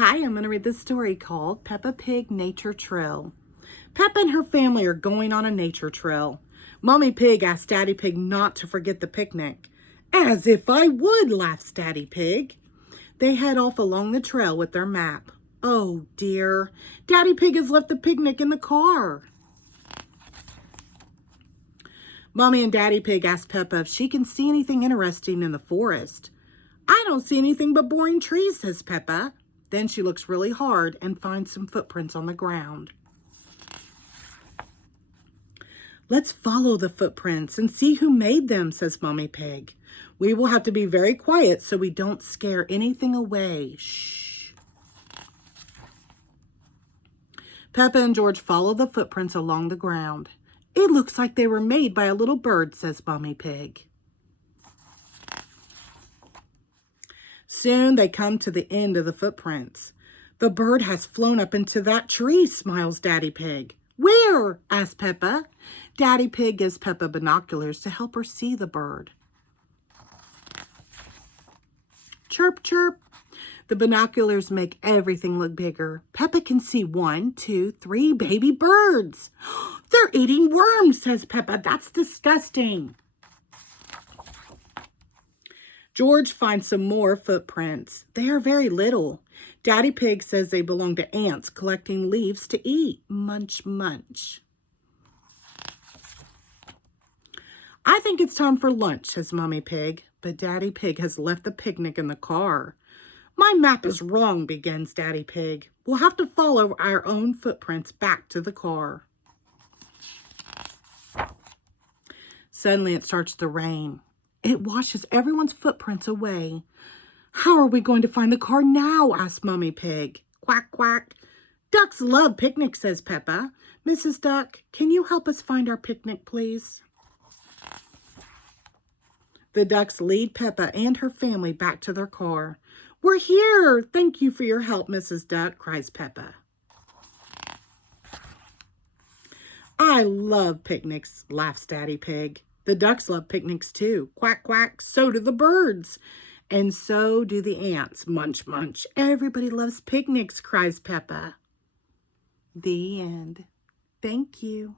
Hi, I'm going to read this story called Peppa Pig Nature Trail. Peppa and her family are going on a nature trail. Mommy Pig asked Daddy Pig not to forget the picnic. As if I would, laughs Daddy Pig. They head off along the trail with their map. Oh dear, Daddy Pig has left the picnic in the car. Mommy and Daddy Pig ask Peppa if she can see anything interesting in the forest. I don't see anything but boring trees, says Peppa. Then she looks really hard and finds some footprints on the ground. Let's follow the footprints and see who made them, says Mommy Pig. We will have to be very quiet so we don't scare anything away. Shh. Peppa and George follow the footprints along the ground. It looks like they were made by a little bird, says Mommy Pig. Soon they come to the end of the footprints. The bird has flown up into that tree, smiles Daddy Pig. Where? asks Peppa. Daddy Pig gives Peppa binoculars to help her see the bird. Chirp, chirp. The binoculars make everything look bigger. Peppa can see 1, 2, 3 baby birds. They're eating worms, says Peppa. That's disgusting. George finds some more footprints. They are very little. Daddy Pig says they belong to ants collecting leaves to eat. Munch, munch. I think it's time for lunch, says Mommy Pig, but Daddy Pig has left the picnic in the car. My map is wrong, begins Daddy Pig. We'll have to follow our own footprints back to the car. Suddenly it starts to rain. It washes everyone's footprints away. How are we going to find the car now? asks Mommy Pig. Quack, quack. Ducks love picnics, says Peppa. Mrs. Duck, can you help us find our picnic, please? The ducks lead Peppa and her family back to their car. We're here. Thank you for your help, Mrs. Duck, cries Peppa. I love picnics, laughs Daddy Pig. The ducks love picnics too. Quack, quack. So do the birds. And so do the ants. Munch, munch. Everybody loves picnics, cries Peppa. The end. Thank you.